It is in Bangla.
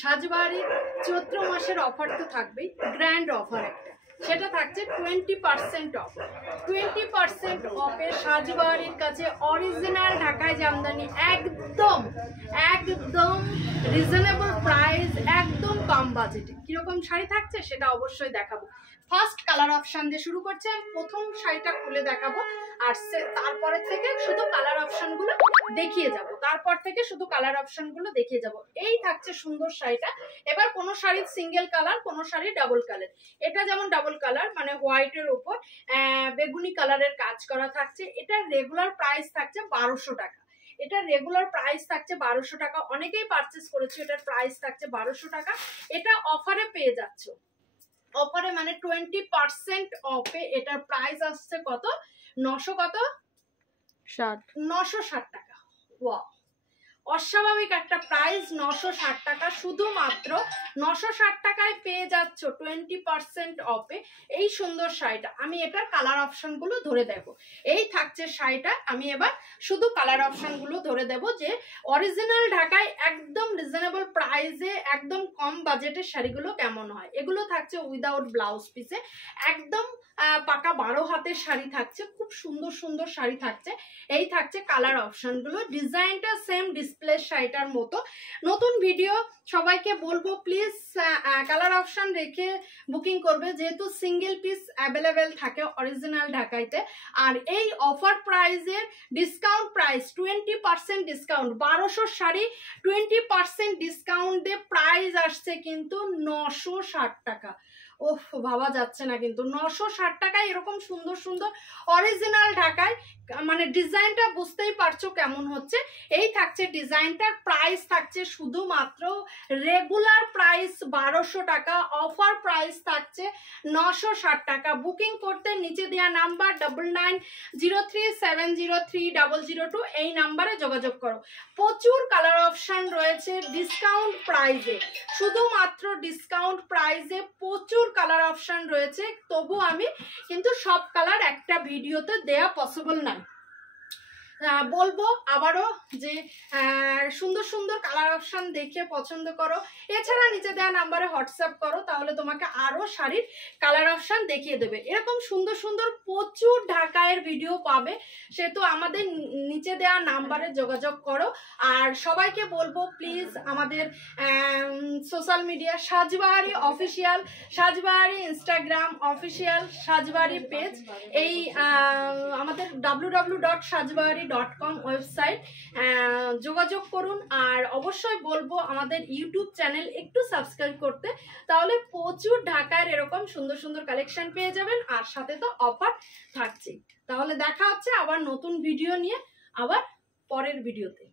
সাজবাড়ির চৈত্র মাসের অফার তো থাকবেই, গ্র্যান্ড অফার একটা, সেটা থাকছে 20% অফ। 20% অফে সাজবাড়ির কাছে অরিজিনাল ঢাকাই জামদানি একদম একদম রিজনেবল প্রাইস, একদম কম বাজেটে কিরকম শাড়ি থাকছে সেটা অবশ্যই দেখাবো। ফার্স্ট কালার অপশন দিয়ে শুরু করছি, আমি প্রথম শাড়িটা খুলে দেখাবো আর তারপরে থেকে শুধু কালার অপশনগুলো দেখিয়ে যাব, তারপর থেকে শুধু কালার অপশনগুলো দেখিয়ে যাব। এই থাকছে সুন্দর শাড়িটা। এবার কোন শাড়ির সিঙ্গেল কালার, কোন শাড়ি ডাবল কালার। এটা যেমন ডাবল কালার মানে হোয়াইটের উপর বেগুনি কালারের কাজ করা থাকছে। এটার রেগুলার প্রাইস থাকছে 1200 টাকা। এটা রেগুলার প্রাইস থাকছে 1200 টাকা। অনেকেই পারচেস করেছে, এটার প্রাইস থাকছে 1200 টাকা। এটা অফারে পেয়ে যাচ্ছ, অফারে মানে 20% অফে এটার প্রাইস আসছে কত, 960 টাকা। ওয়াও, অস্বাভাবিক একটা প্রাইস, 960 টাকা। শুধুমাত্র 960 টাকায় পেয়ে যাচ্ছ 20% অফে এই সুন্দর শাড়িটা। আমি এটার কালার অপশন গুলো ধরে দেব। এই থাকছে শাড়িটা, আমি এবার শুধু কালার অপশন গুলো ধরে দেব যে অরিজিনাল ঢাকায় একদম রিজনেবল প্রাইসে একদম কম বাজেটের শাড়িগুলো কেমন হয়। এগুলো থাকছে উইদাউট ব্লাউজ পিসে, একদম পাকা 12 হাতের শাড়ি থাকছে, খুব সুন্দর সুন্দর শাড়ি থাকছে। এই থাকছে কালার অপশন গুলো, ডিজাইনটা সেম ডিসপ্লে শাড়িটার মতো। নতুন ভিডিও সবাইকে বলবো প্লিজ কালার অপশন রেখে বুকিং করবে, যেহেতু সিঙ্গেল পিস অ্যাভেলেবেল থাকে অরিজিনাল ঢাকাইতে। আর এই অফার প্রাইসের discount price 20% discount, 1200 sari 20% discount দিয়ে প্রাইস আসছে কিন্তু 960 টাকা। ওফ, ভাবা যাচ্ছে না কিন্তু 960 টাকায় এরকম সুন্দর সুন্দর অরিজিনাল ঢাকায়, মানে ডিজাইনটা বুঝতেই পারছো কেমন হচ্ছে। এই থাকছে ডিজাইনটার প্রাইস থাকছে শুধুমাত্র রেগুলার প্রাইস 1200 টাকা, অফার প্রাইস থাকছে 960 টাকা। বুকিং করতে নিচে দেওয়া নাম্বার 9903703002 এই নাম্বারে যোগাযোগ করো। প্রচুর কালার অপশন রয়েছে ডিসকাউন্ট প্রাইসে, শুধুমাত্র ডিসকাউন্ট প্রাইসে প্রচুর কালার অপশন রয়েছে। তবু আমি কিন্তু সব কালার একটা ভিডিওতে দেয়া পসিবল না। বলবো আবারও যে সুন্দর সুন্দর কালার অপশন দেখে পছন্দ করো। এছাড়া নিচে দেওয়া নাম্বারে হোয়াটসঅ্যাপ করো, তাহলে তোমাকে আরো শাড়ির কালার অপশন দেখিয়ে দেবে। এরকম সুন্দর সুন্দর প্রচুর ঢাকায়ের ভিডিও পাবে, সেহেতু আমাদের নিচে দেওয়া নাম্বারে যোগাযোগ করো। আর সবাইকে বলবো প্লিজ আমাদের social media Sajbari official, Sajbari instagram official, Sajbari page, এই আমাদের www.sajbari.com ওয়েবসাইট যোগাযোগ করুন। আর অবশ্যই বলবো আমাদের ইউটিউব চ্যানেল একটু সাবস্ক্রাইব করতে, তাহলে প্রচুর ঢাকার এরকম সুন্দর সুন্দর কালেকশন পেয়ে যাবেন। আর সাথে তো অফার থাকছে। তাহলে দেখা হচ্ছে আবার নতুন ভিডিও নিয়ে, আবার পরের ভিডিওতে।